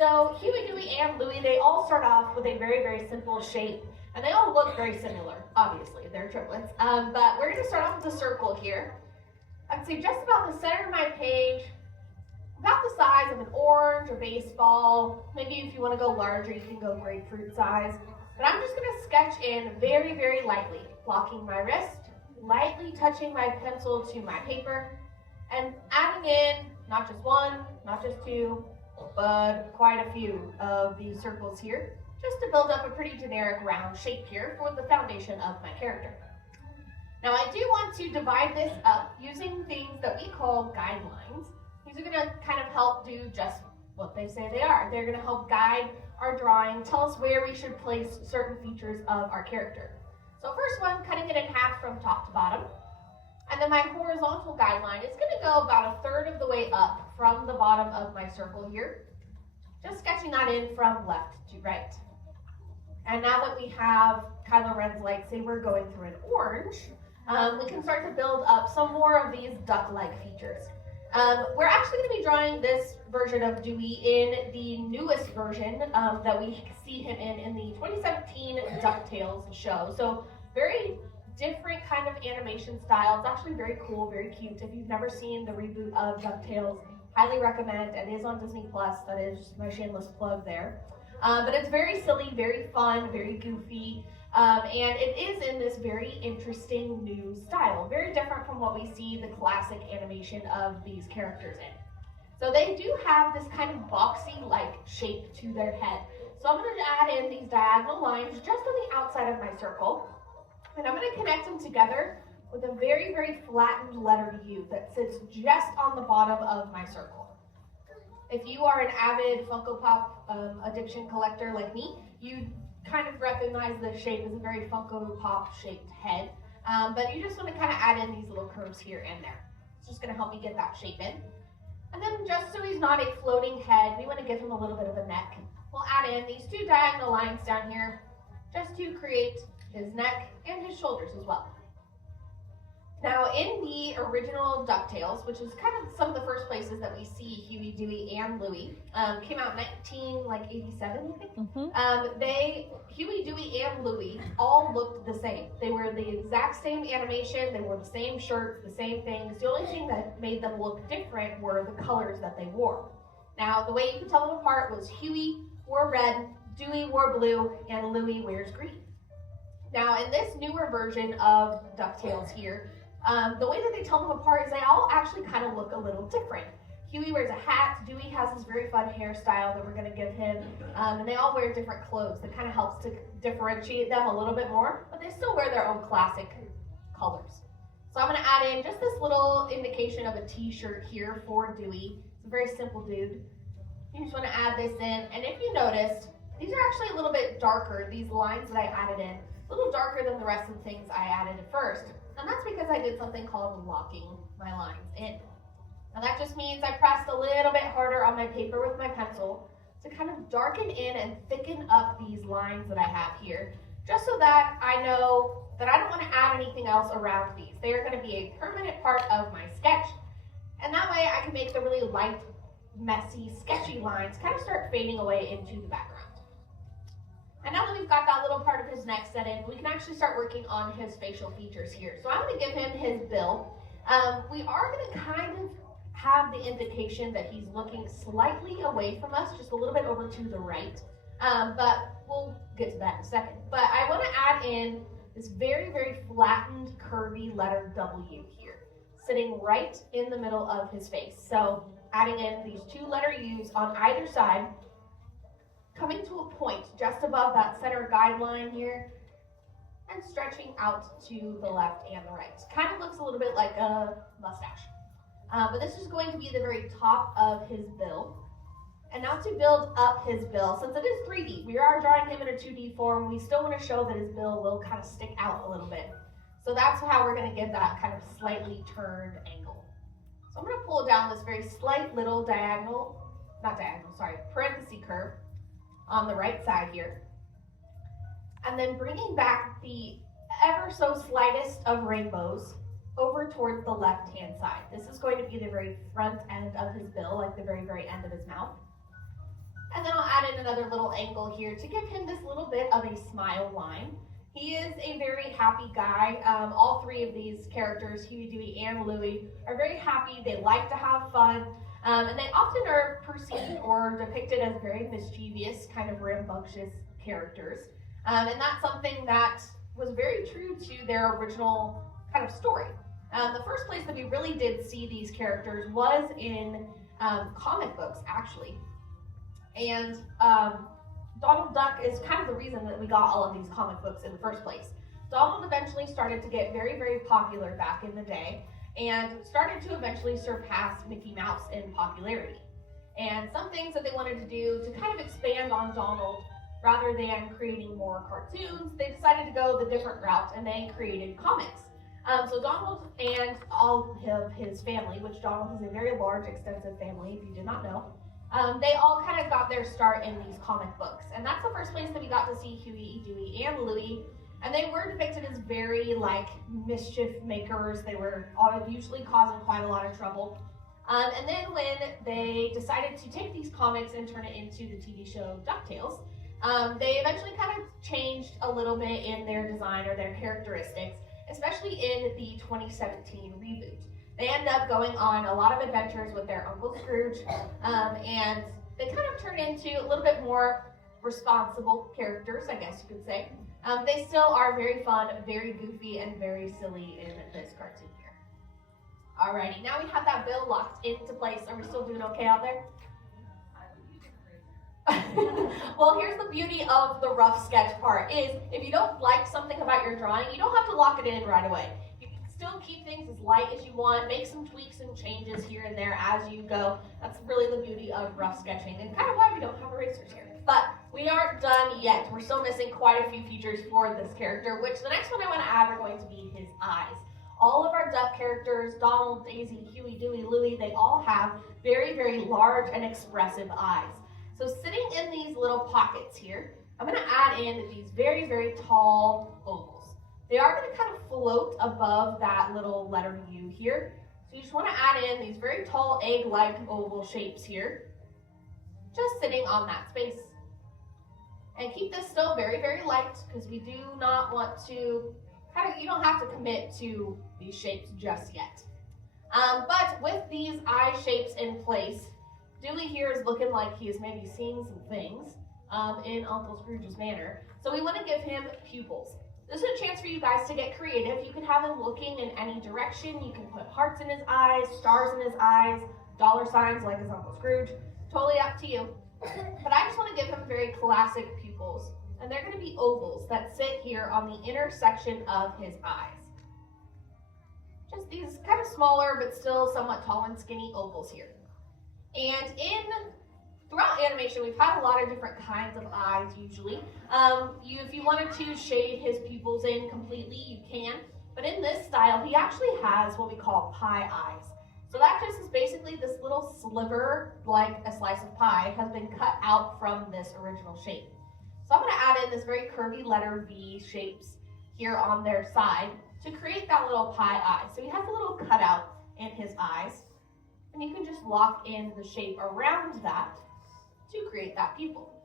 So Huey, Dewey, and Louie, they all start off with a very, very simple shape, and they all look very similar, obviously, they're triplets. But we're gonna start off with a circle here. I'd say just about the center of my page, about the size of an orange or baseball. Maybe if you wanna go larger, you can go grapefruit size. But I'm just gonna sketch in very, very lightly, blocking my wrist, lightly touching my pencil to my paper, and adding in not just one, not just two, but quite a few of these circles here, just to build up a pretty generic round shape here for the foundation of my character. Now I do want to divide this up using things that we call guidelines. These are gonna kind of help do just what they say they are. They're gonna help guide our drawing, tell us where we should place certain features of our character. So first one, cutting it in half from top to bottom. And then my horizontal guideline is gonna go about a third of the way up from the bottom of my circle here. Just sketching that in from left to right. And now that we have Kylo Ren's lightsaber going through an orange, we can start to build up some more of these duck-like features. We're actually going to be drawing this version of Dewey in the newest version that we see him in the 2017 DuckTales show. So very different kind of animation style. It's actually very cool, very cute. If you've never seen the reboot of DuckTales, highly recommend. It is on Disney Plus. That is my shameless plug there. But it's very silly, very fun, very goofy. And it is in this very interesting new style, very different from what we see the classic animation of these characters in. So they do have this kind of boxy-like shape to their head. So I'm going to add in these diagonal lines just on the outside of my circle, and I'm going to connect them together with a very, very flattened letter U that sits just on the bottom of my circle. If you are an avid Funko Pop addiction collector like me, you kind of recognize the shape as a very Funko Pop shaped head, but you just want to kind of add in these little curves here and there. It's just going to help me get that shape in. And then just so he's not a floating head, we want to give him a little bit of a neck. We'll add in these two diagonal lines down here just to create his neck and his shoulders as well. Now, in the original DuckTales, which is kind of some of the first places that we see Huey, Dewey, and Louie, came out in 1987, I think. Huey, Dewey, and Louie all looked the same. They were the exact same animation. They wore the same shirts, the same things. The only thing that made them look different were the colors that they wore. Now, the way you could tell them apart was Huey wore red, Dewey wore blue, and Louie wears green. Now, in this newer version of DuckTales here, the way that they tell them apart is they all actually kind of look a little different. Huey wears a hat, Dewey has this very fun hairstyle that we're going to give him, and they all wear different clothes that kind of helps to differentiate them a little bit more, but they still wear their own classic colors. So I'm going to add in just this little indication of a t-shirt here for Dewey. It's a very simple dude. You just want to add this in, and if you noticed, these are actually a little bit darker, these lines that I added in, a little darker than the rest of the things I added at first. And that's because I did something called locking my lines in. Now that just means I pressed a little bit harder on my paper with my pencil to kind of darken in and thicken up these lines that I have here, just so that I know that I don't want to add anything else around these. They are going to be a permanent part of my sketch, and that way I can make the really light, messy, sketchy lines kind of start fading away into the background. And now that we've got that little part of his neck set in, we can actually start working on his facial features here. So I'm going to give him his bill. We are going to kind of have the indication that he's looking slightly away from us, just a little bit over to the right. But we'll get to that in a second. But I want to add in this very, very flattened, curvy letter W here, sitting right in the middle of his face. So adding in these two letter U's on either side, coming to a point just above that center guideline here, and stretching out to the left and the right. Kind of looks a little bit like a mustache. But this is going to be the very top of his bill. And now to build up his bill, since it is 3D, we are drawing him in a 2D form, we still want to show that his bill will kind of stick out a little bit. So that's how we're going to give that kind of slightly turned angle. So I'm going to pull down this very slight little parenthesis curve on the right side here. And then bringing back the ever so slightest of rainbows over towards the left-hand side. This is going to be the very front end of his bill, like the very, very end of his mouth. And then another little angle here to give him this little bit of a smile line. He is a very happy guy. All three of these characters, Huey, Dewey, and Louie, are very happy. They like to have fun, and they often are perceived or depicted as very mischievous, kind of rambunctious characters. And that's something that was very true to their original kind of story. The first place that we really did see these characters was in comic books, actually. And Donald Duck is kind of the reason that we got all of these comic books in the first place. Donald eventually started to get very, very popular back in the day and started to eventually surpass Mickey Mouse in popularity. And some things that they wanted to do to kind of expand on Donald, rather than creating more cartoons, they decided to go the different route and they created comics. So Donald and all of his family, which Donald has a very large, extensive family, if you did not know, they all kind of got their start in these comic books. And that's the first place that we got to see Huey, Dewey, and Louie. And they were depicted as very, mischief makers. They were usually causing quite a lot of trouble. And then when they decided to take these comics and turn it into the TV show DuckTales, they eventually kind of changed a little bit in their design or their characteristics, especially in the 2017 reboot. They end up going on a lot of adventures with their Uncle Scrooge, and they kind of turn into a little bit more responsible characters, I guess you could say. They still are very fun, very goofy, and very silly in this cartoon here. Alrighty, now we have that bill locked into place. Are we still doing okay out there? Well, here's the beauty of the rough sketch part is if you don't like something about your drawing, you don't have to lock it in right away. You can still keep things as light as you want, make some tweaks and changes here and there as you go. That's really the beauty of rough sketching and kind of why we don't have erasers here. But we aren't done yet. We're still missing quite a few features for this character, which the next one I want to add are going to be his eyes. All of our Duck characters, Donald, Daisy, Huey, Dewey, Louie, they all have very, very large and expressive eyes. So sitting in these little pockets here, I'm going to add in these very, very tall ovals. They are going to kind of float above that little letter U here. So you just want to add in these very tall egg-like oval shapes here, just sitting on that space. And keep this still very, very light because we do not want to, you don't have to commit to these shapes just yet. But with these eye shapes in place, Dewey here is looking like he is maybe seeing some things in Uncle Scrooge's manner. So we want to give him pupils. This is a chance for you guys to get creative. You can have him looking in any direction. You can put hearts in his eyes, stars in his eyes, dollar signs like his Uncle Scrooge. Totally up to you. But I just want to give him very classic pupils. And they're going to be ovals that sit here on the intersection of his eyes. Just these kind of smaller but still somewhat tall and skinny ovals here. And throughout animation, we've had a lot of different kinds of eyes usually. If you wanted to shade his pupils in completely, you can. But in this style, he actually has what we call pie eyes. So that just is basically this little sliver, like a slice of pie, has been cut out from this original shape. So I'm going to add in this very curvy letter V shapes here on their side to create that little pie eye. So he has a little cutout in his eyes. And you can just lock in the shape around that to create that pupil.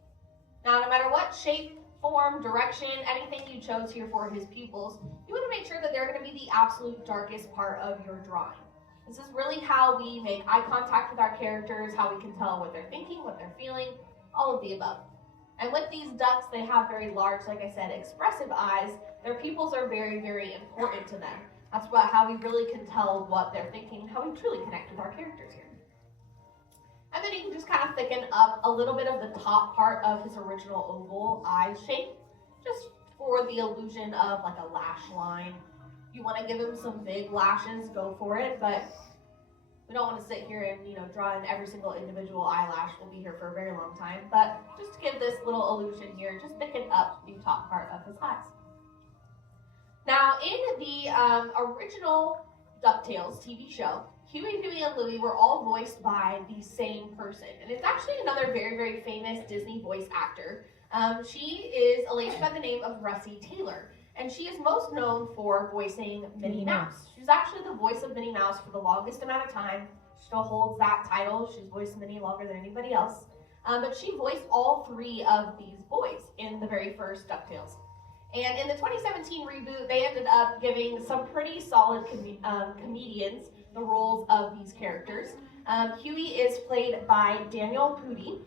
Now, no matter what shape, form, direction, anything you chose here for his pupils, you want to make sure that they're going to be the absolute darkest part of your drawing. This is really how we make eye contact with our characters, how we can tell what they're thinking, what they're feeling, all of the above. And with these ducks, they have very large, like I said, expressive eyes. Their pupils are very, very important to them. That's how we really can tell what they're thinking, how we truly connect with our characters here. And then you can just kind of thicken up a little bit of the top part of his original oval eye shape, just for the illusion of like a lash line. If you want to give him some big lashes, go for it, but we don't want to sit here and draw in every single individual eyelash. We'll be here for a very long time, but just to give this little illusion here, just thicken up the top part of his eyes. Now, in the original DuckTales TV show, Huey, Dewey, and Louie were all voiced by the same person. And it's actually another very, very famous Disney voice actor. She is a lady by the name of Russi Taylor. And she is most known for voicing Minnie Mouse. She's actually the voice of Minnie Mouse for the longest amount of time. She still holds that title. She's voiced Minnie longer than anybody else. but she voiced all 3 of these boys in the very first DuckTales. And in the 2017 reboot, they ended up giving some pretty solid comedians the roles of these characters. Huey is played by Daniel Pudi.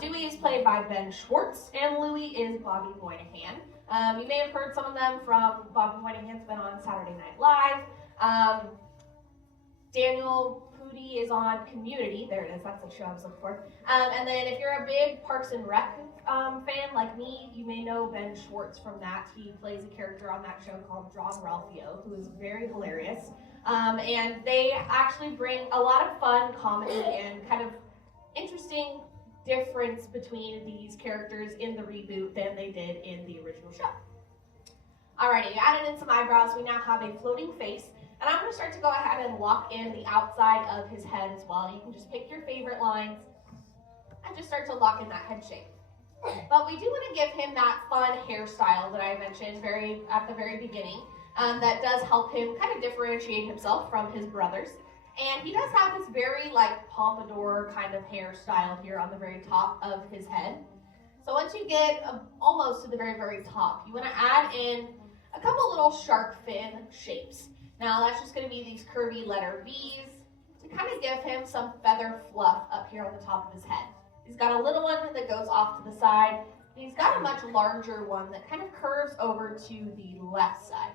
Dewey is played by Ben Schwartz, and Louie is Bobby Moynihan. You may have heard some of them from Bobby Moynihan's been on Saturday Night Live. Daniel Pudi is on Community. There it is. That's the show I was looking for. And then if you're a big Parks and Rec fan like me, you may know Ben Schwartz from that. He plays a character on that show called John Ralphio, who is very hilarious. And they actually bring a lot of fun comedy and kind of interesting difference between these characters in the reboot than they did in the original show. Alrighty, added in some eyebrows, we now have a floating face, and I'm going to start to go ahead and lock in the outside of his head as well. You can just pick your favorite lines and just start to lock in that head shape. But we do want to give him that fun hairstyle that I mentioned at the very beginning, that does help him kind of differentiate himself from his brothers. And he does have this very pompadour kind of hairstyle here on the very top of his head. So once you get almost to the very, very top, you want to add in a couple little shark fin shapes. Now that's just going to be these curvy letter V's to kind of give him some feather fluff up here on the top of his head. He's got a little one that goes off to the side, and he's got a much larger one that kind of curves over to the left side.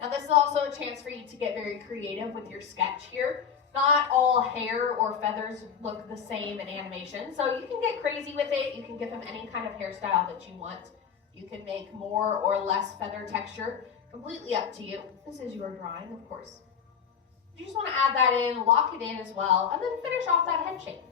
Now this is also a chance for you to get very creative with your sketch here. Not all hair or feathers look the same in animation, so you can get crazy with it. You can give him any kind of hairstyle that you want. You can make more or less feather texture, completely up to you. This is your drawing, of course. You just want to add that in, lock it in as well, and then finish off that head shape.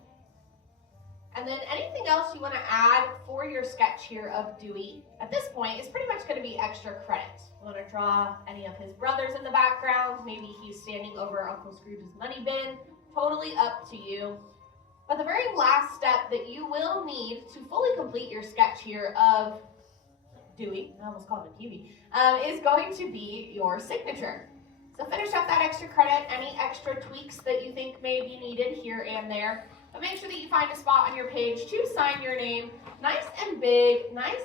And then anything else you want to add for your sketch here of Dewey at this point is pretty much going to be extra credit. You want to draw any of his brothers in the background. Maybe he's standing over Uncle Scrooge's money bin. Totally up to you. But the very last step that you will need to fully complete your sketch here of Dewey, I almost called him Dewey, is going to be your signature. So finish up that extra credit, any extra tweaks that you think may be needed here and there. But make sure that you find a spot on your page to sign your name nice and big, nice